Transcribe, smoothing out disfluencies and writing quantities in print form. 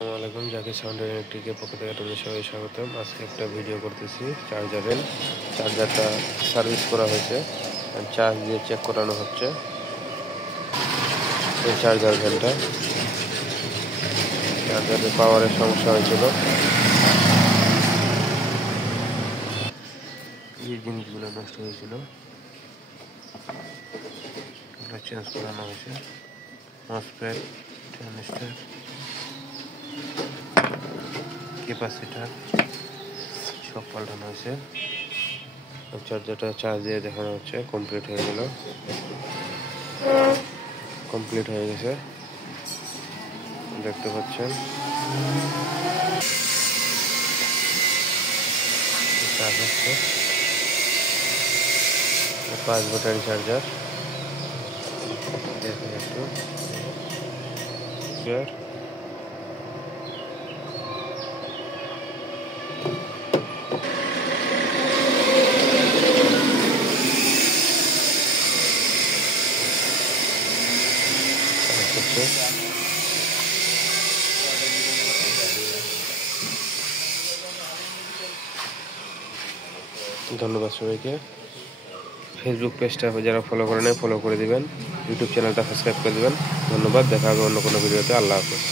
আসসালামু আলাইকুম, জাকির সাউন্ড ইলেকট্রিকের পক্ষ থেকে আপনাদের সবাই স্বাগতম। আজকে একটা ভিডিও করতেছি চার্জারটা সার্ভিস করা হয়েছে, চার্জ দিয়ে চেক করানো হচ্ছে। এই চার্জার ফ্যানটা চার্জারের পাওয়ারের সমস্যা হয়েছিল, এই জিনিসগুলো নষ্ট হয়েছিল, এগুলো চেঞ্জ করানো হয়েছে। মসফেট, ট্রানজিস্টর, ক্যাপাসিটার সব পাল্টানো হয়েছে। চার্জারটা চার্জ দিয়ে দেখানো হচ্ছে, কমপ্লিট হয়ে গেছে, দেখতে পাচ্ছেন। চার্জ হচ্ছে 5 ব্যাটারি চার্জার, দেখুন একটু ক্লিয়ার। ধন্যবাদ সবাইকে। ফেসবুক পেজটা যারা ফলো করে নেয় ফলো করে দিবেন, ইউটিউব চ্যানেলটা সাবস্ক্রাইব করে দিবেন। ধন্যবাদ, দেখা হবে অন্য কোনো ভিডিওতে। আল্লাহ হাফেজ।